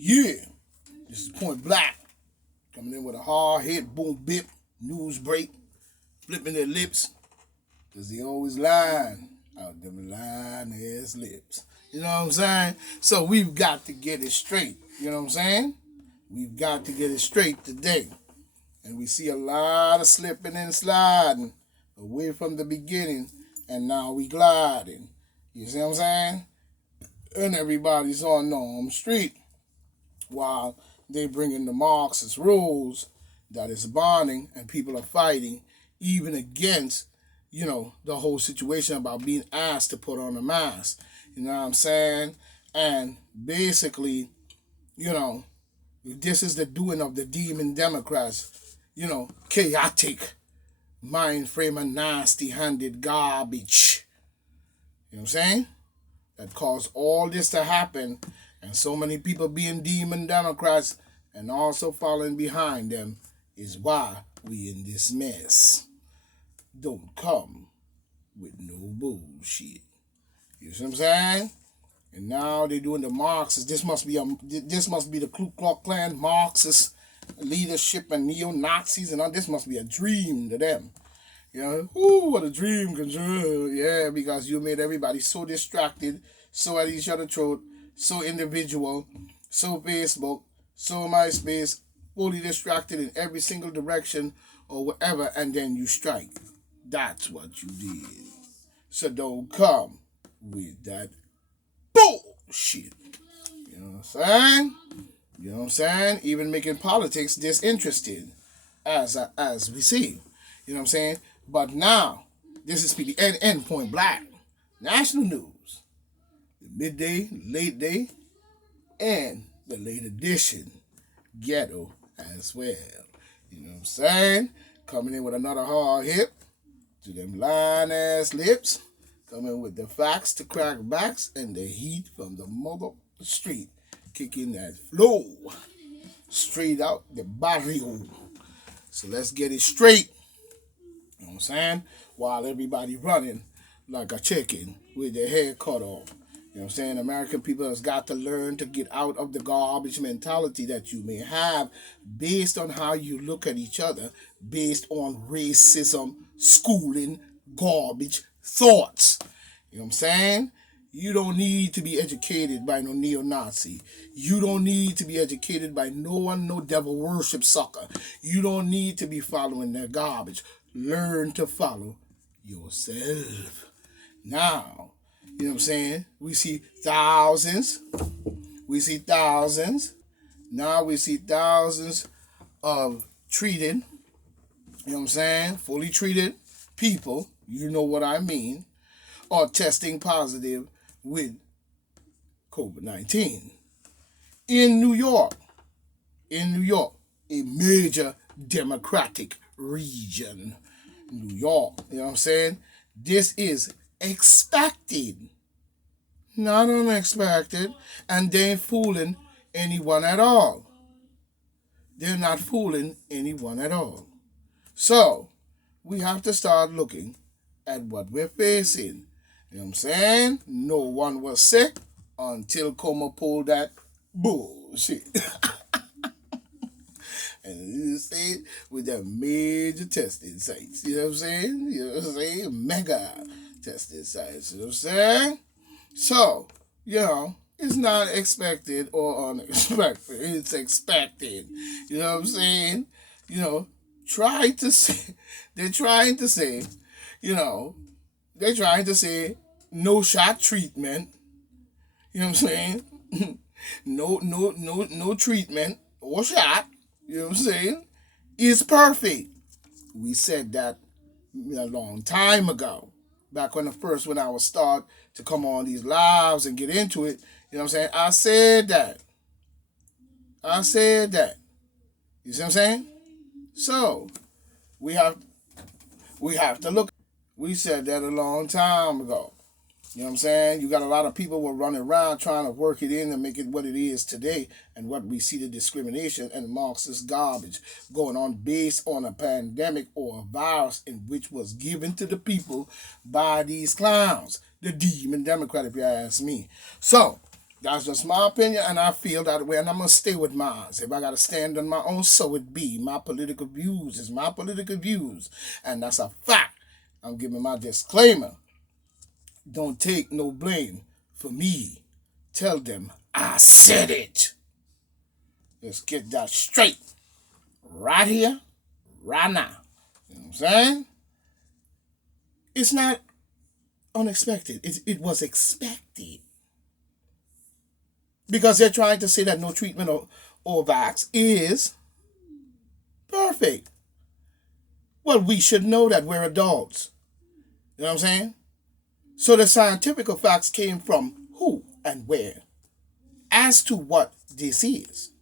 Yeah, this is Point Black coming in with a hard hit, boom, bip, news break, flipping their lips, because they always lying out them lying ass lips. You know what I'm saying? So we've got to get it straight. You know what I'm saying? We've got to get it straight today. And we see a lot of slipping and sliding away from the beginning, and now we gliding. You see what I'm saying? And everybody's on Norm Street while they bring in the Marxist rules that is bonding and people are fighting even against, the whole situation about being asked to put on a mask. You know what I'm saying? And basically, you know, this is the doing of the demon Democrats, chaotic, mind frame and nasty handed garbage. You know what I'm saying? That caused all this to happen, and so many people being demon Democrats and also following behind them is why we in this mess. Don't come with no bullshit. You see what I'm saying? And now they're doing the Marxists. This must be the Ku Klux Klan Marxist leadership and neo Nazis and all. This must be a dream to them. Ooh, what a dream control. Yeah, because you made everybody so distracted, so at each other's throat, so individual, so Facebook, so MySpace, fully distracted in every single direction or whatever, and then you strike. That's what you did. So don't come with that bullshit. You know what I'm saying? You know what I'm saying? Even making politics disinterested, as we see. You know what I'm saying? But now, this is PDN Point Black. National news. The midday, late day, and the late edition. Ghetto as well. You know what I'm saying? Coming in with another hard hit to them lying ass lips. Coming with the facts to crack backs and the heat from the mother street. Kicking that flow straight out the barrio. So let's get it straight. You know what I'm saying? While everybody running like a chicken with their head cut off. You know what I'm saying? American people has got to learn to get out of the garbage mentality that you may have based on how you look at each other, based on racism, schooling, garbage, thoughts. You know what I'm saying? You don't need to be educated by no neo-Nazi. You don't need to be educated by no devil worship sucker. You don't need to be following their garbage. Learn to follow yourself. Now, you know what I'm saying? We see thousands. Now we see thousands of treated, you know what I'm saying? Fully treated people, you know what I mean, are testing positive with COVID-19. In New York, a major Democratic region. New York, you know what I'm saying? This is expected, not unexpected, and they ain't fooling anyone at all. They're not fooling anyone at all. So, we have to start looking at what we're facing. You know what I'm saying? No one was sick until Coma pulled that bullshit. And you say with the major testing sites. You know what I'm saying? You know what I'm saying? Mega testing sites. You know what I'm saying? So, it's not expected or unexpected. It's expected. You know what I'm saying? Try to say, they're trying to say, they're trying to say no shot treatment. You know what I'm saying? No treatment or shot. You know what I'm saying? Is perfect. We said that a long time ago. Back when I was start to come on these lives and get into it. You know what I'm saying? I said that. You see what I'm saying? So we have to look. We said that a long time ago. You know what I'm saying? You got a lot of people who are running around trying to work it in and make it what it is today, and what we see the discrimination and Marxist garbage going on based on a pandemic or a virus in which was given to the people by these clowns, the demon Democrat, if you ask me. So, That's just my opinion, and I feel that way, and I'm gonna stay with mine. If I gotta stand on my own, so it be. My political views is my political views, and that's a fact. I'm giving my disclaimer. Don't take no blame for me. Tell them I said it. Let's get that straight. Right here, right now. You know what I'm saying? It's not unexpected. It was expected. Because they're trying to say that no treatment or vax is perfect. Well, we should know that we're adults. You know what I'm saying? So the scientific facts came from who and where as to what this is.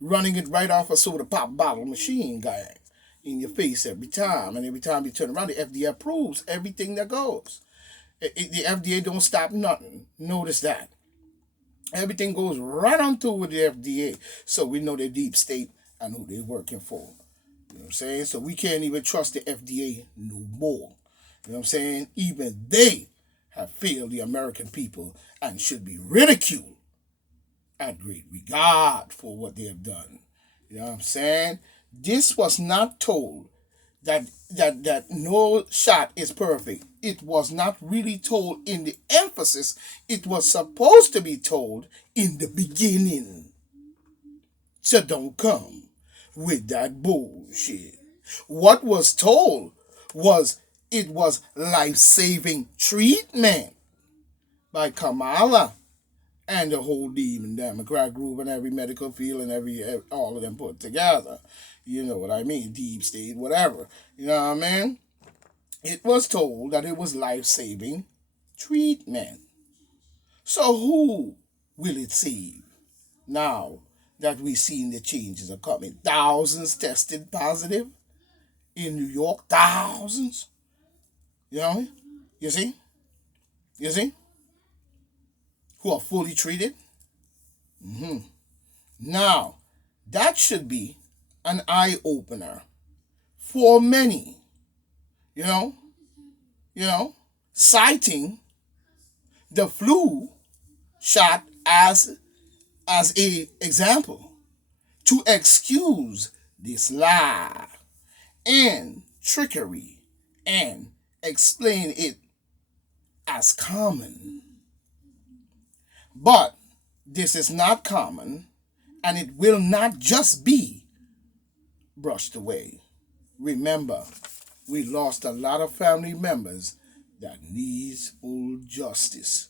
Running it right off a soda pop bottle machine, guy, in your face every time. And every time you turn around, the FDA approves everything that goes. The FDA don't stop nothing. Notice that. Everything goes right on through with the FDA. So we know the deep state and who they're working for. You know what I'm saying? So we can't even trust the FDA no more. You know what I'm saying? Even they have failed the American people and should be ridiculed at great regard for what they have done. You know what I'm saying? This was not told that no shot is perfect. It was not really told in the emphasis. It was supposed to be told in the beginning. So don't come with that bullshit. What was told was it was life-saving treatment by Kamala and the whole demon Democrat group and every medical field and every all of them put together. You know what I mean? Deep state, whatever. You know what I mean? It was told that it was life-saving treatment. So who will it save now that we've seen the changes are coming? Thousands tested positive in New York. Thousands. You know? You see? You see? Who are fully treated. Now, that should be an eye opener for many. You know? You know? Citing the flu shot as a example to excuse this lie and trickery and explain it as common. But this is not common, and it will not just be brushed away. Remember, we lost a lot of family members that needs full justice,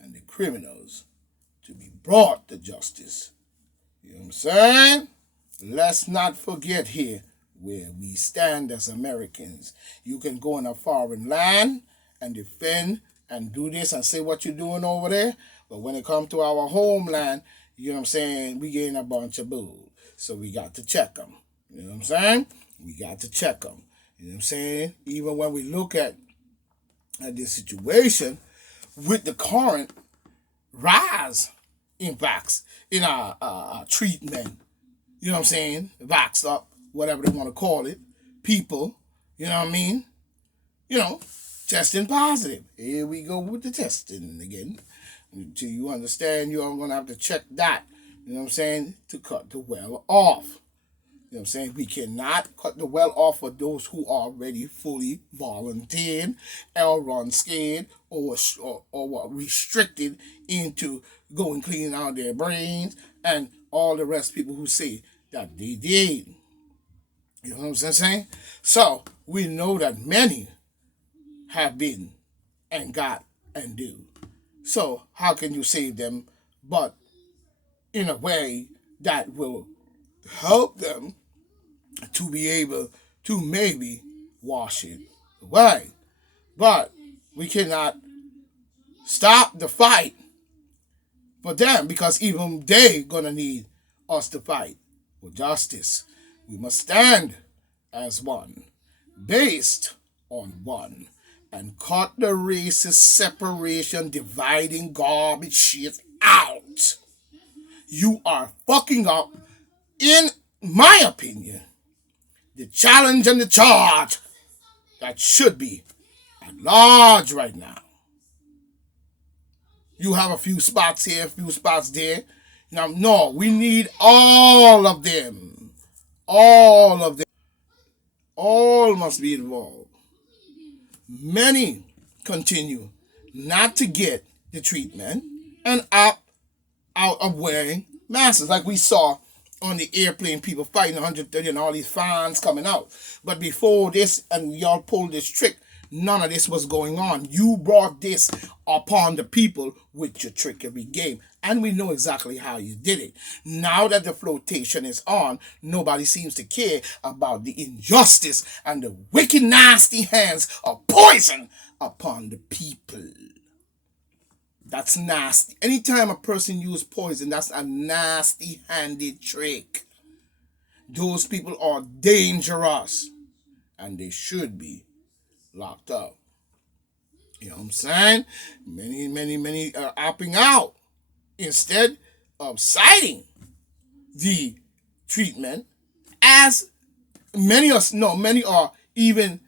and the criminals to be brought to justice. You know what I'm saying? Let's not forget here where we stand as Americans. You can go in a foreign land and defend and do this and say what you're doing over there, but when it comes to our homeland, you know what I'm saying, we getting a bunch of bull. So we got to check them. You know what I'm saying? We got to check them. You know what I'm saying? Even when we look at this situation with the current rise in vax, in our treatment, you know what I'm saying, vaxxed up, whatever they want to call it, people, you know what I mean, you know, testing positive. Here we go with the testing again. Until you understand, you're going to have to check that, you know what I'm saying, to cut the well off. You know what I'm saying? We cannot cut the well off for those who are already fully volunteered or unscared or restricted into going cleaning out their brains and all the rest of people who say that they did. You know what I'm saying? So we know that many have been and got and do. So how can you save them but in a way that will help them to be able to maybe wash it away? But we cannot stop the fight for them because even they gonna need us to fight for justice. We must stand as one, based on one, and cut the racist separation, dividing garbage shit out. You are fucking up, in my opinion, the challenge and the charge that should be at large right now. You have a few spots here, a few spots there. Now, no, we need all of them. All of them. All must be involved. Many continue not to get the treatment and opt out of wearing masks, like we saw on the airplane, people fighting 130 and all these fines coming out. But before this, and y'all pulled this trick, none of this was going on. You brought this upon the people with your trickery game. And we know exactly how you did it. Now that the flotation is on, nobody seems to care about the injustice and the wicked, nasty hands of poison upon the people. That's nasty. Anytime a person uses poison, that's a nasty handed trick. Those people are dangerous and they should be locked up. You know what I'm saying? Many are opting out instead of citing the treatment, as many are even,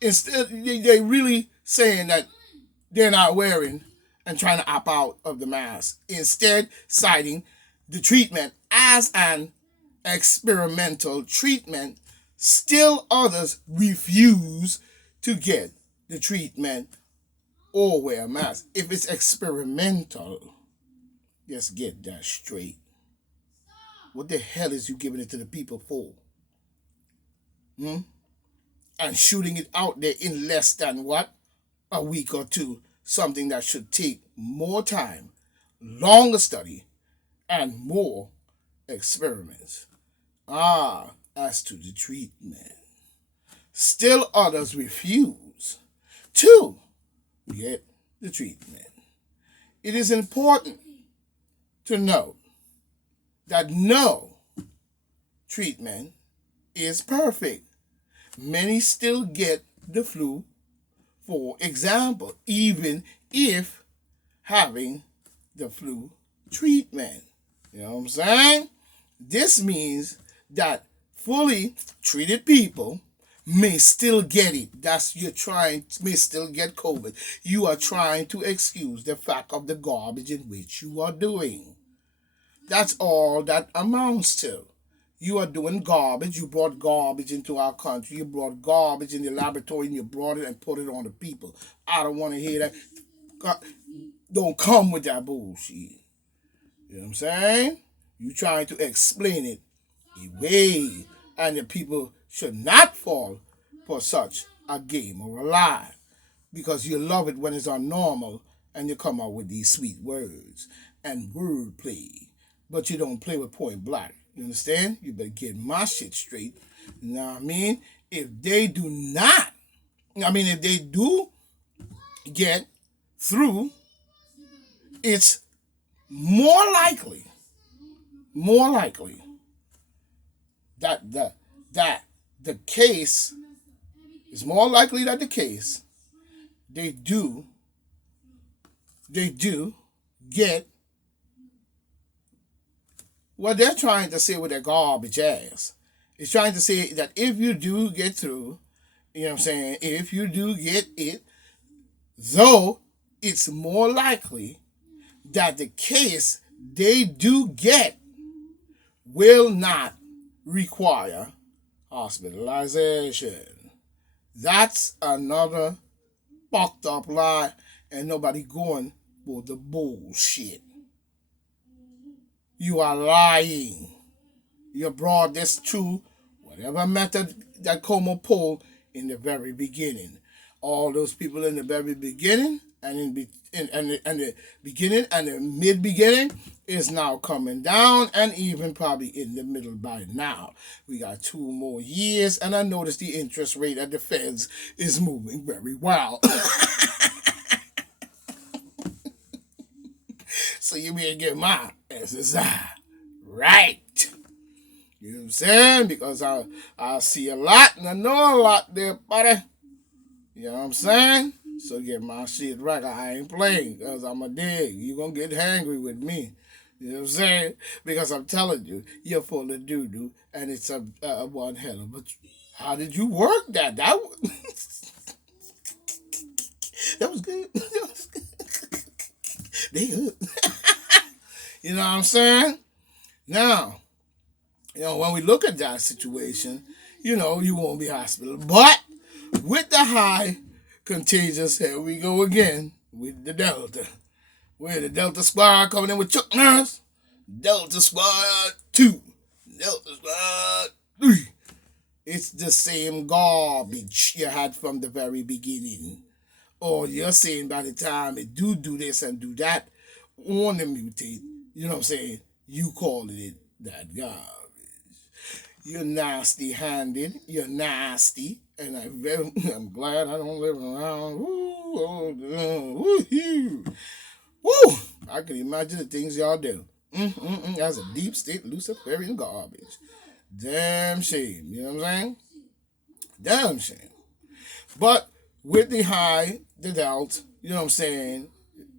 instead they really saying that they're not wearing and trying to opt out of the mask, instead citing the treatment as an experimental treatment. Still others refuse to get the treatment or wear a mask. If it's experimental, let's get that straight. What the hell is you giving it to the people for? And shooting it out there in less than what? A week or two. Something that should take more time, longer study, and more experiments. As to the treatment, still others refuse to get the treatment. It is important to note that no treatment is perfect. Many still get the flu, for example, even if having the flu treatment. You know what I'm saying? This means that fully treated people may still get it. May still get COVID. You are trying to excuse the fact of the garbage in which you are doing. That's all that amounts to. You are doing garbage. You brought garbage into our country. You brought garbage in the laboratory and you brought it and put it on the people. I don't want to hear that. God, don't come with that bullshit. You know what I'm saying? You trying to explain it away. And the people should not fall for such a game or a lie. Because you love it when it's unnormal and you come out with these sweet words and wordplay. But you don't play with point blank. You understand? You better get my shit straight. You know what I mean? If they do get through, it's more likely that the case is more likely that the case they do get what they're trying to say with their garbage ass. It's trying to say that if you do get through, you know what I'm saying, if you do get it, though it's more likely that the case they do get will not require hospitalization. That's another fucked up lie, and nobody going for the bullshit. You are lying. You brought this to whatever method that Como pulled in the very beginning. All those people in the very beginning and the beginning and the mid beginning is now coming down, and even probably in the middle by now. We got 2 more years, and I noticed the interest rate at the Feds is moving very well. So you may get my SSI right. You know what I'm saying? Because I see a lot and I know a lot there, buddy. You know what I'm saying? So get my shit right. I ain't playing because I'm a dig. You gonna get hangry with me. You know what I'm saying? Because I'm telling you, you're full of doo-doo and it's a one hell of a... How did you work that? That was good. That was good. They hood. You know what I'm saying? Now, when we look at that situation, you won't be hospital. But with the high contagious, here we go again with the Delta. Where the Delta Squad coming in with Chuck Norris. Delta Squad 2. Delta Squad 3. It's the same garbage you had from the very beginning. Or you're saying by the time it do this and do that, on the mutate, you know what I'm saying? You calling it that garbage. You're nasty handed. You're nasty. And I'm glad I don't live around. Woo! I can imagine the things y'all do. That's a deep state Luciferian garbage. Damn shame. You know what I'm saying? Damn shame. But with the high, the delta, you know what I'm saying?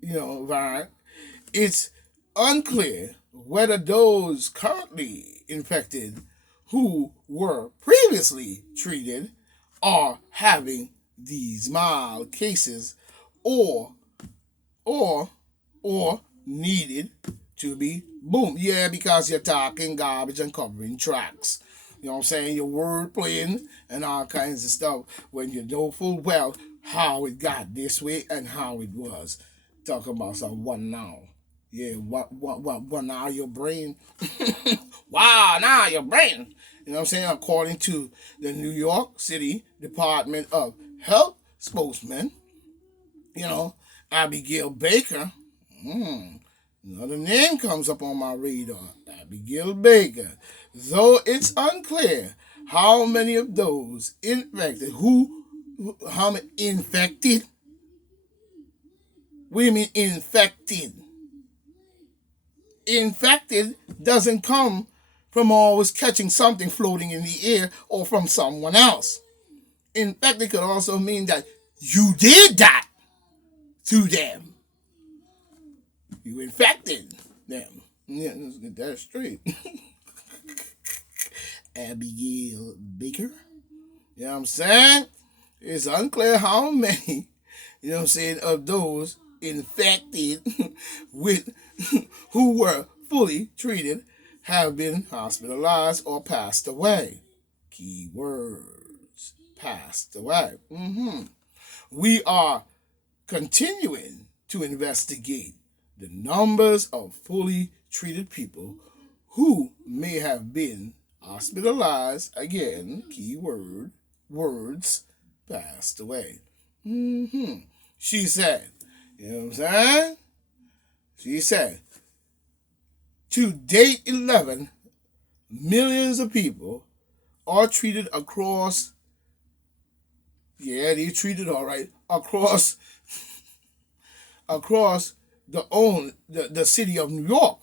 Right? It's unclear whether those currently infected who were previously treated are having these mild cases or needed to be boom. Yeah, because you're talking garbage and covering tracks. You know what I'm saying? Your word playing and all kinds of stuff when you know full well how it got this way and how it was. Talking about some one now. Yeah, what now your brain? Wow, now your brain. You know what I'm saying? According to the New York City Department of Health spokesman, Abigail Baker. Another name comes up on my radar. Abigail Baker. Though it's unclear how many of those infected, how many infected? What do you mean infected? Infected doesn't come from always catching something floating in the air or from someone else. Infected could also mean that you did that to them. You infected them. Yeah, let's get that straight. Abigail Baker. You know what I'm saying? It's unclear how many, of those infected with who were fully treated have been hospitalized or passed away. Key words. Passed away. We are continuing to investigate the numbers of fully treated people who may have been hospitalized, again, keyword, words, passed away. She said, you know what I'm saying? She said, to date 11 millions of people are treated across, they treated all right, across the city of New York.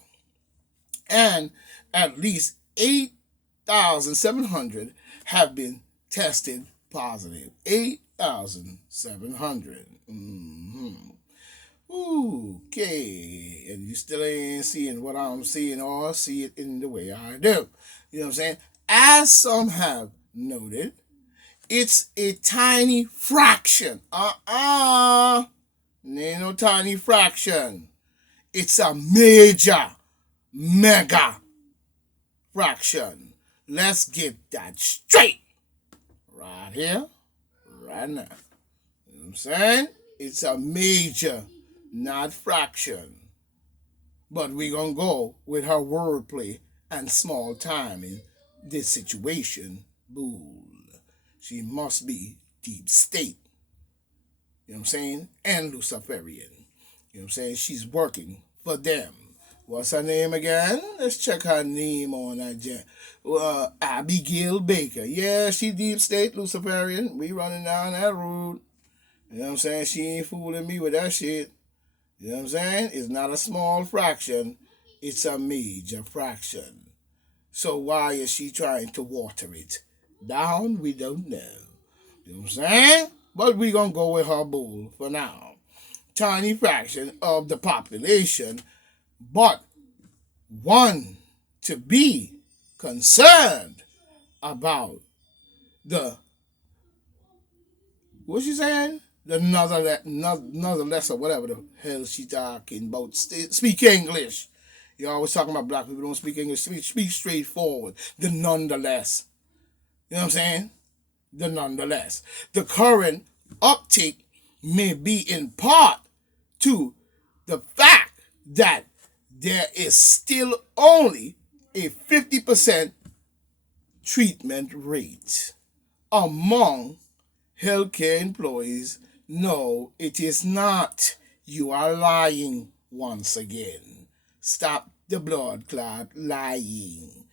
And at least 8,700 have been tested positive. 8,700. Okay. And you still ain't seeing what I'm seeing or see it in the way I do. You know what I'm saying? As some have noted, it's a tiny fraction. Ain't no tiny fraction. It's a mega fraction. Let's get that straight. Right here, right now. You know what I'm saying? It's a major, not fraction. But we're going to go with her wordplay and small time in this situation. Bull. She must be deep state. You know what I'm saying? And Luciferian. You know what I'm saying? She's working for them. What's her name again? Let's check her name on that jet. Abigail Baker. Yeah, she deep state Luciferian. We running down that road. You know what I'm saying? She ain't fooling me with that shit. You know what I'm saying? It's not a small fraction. It's a major fraction. So why is she trying to water it down? We don't know. You know what I'm saying? But we going to go with her bull for now. Tiny fraction of the population, but one to be concerned about the, what's she saying? nonetheless, or whatever the hell she talking about. Speak English. You always talking about black people don't speak English. Speak straightforward. The nonetheless. You know what I'm saying? The nonetheless. The current uptick may be in part to the fact that there is still only a 50% treatment rate among healthcare employees. No, it is not. You are lying once again. Stop the blood clot lying.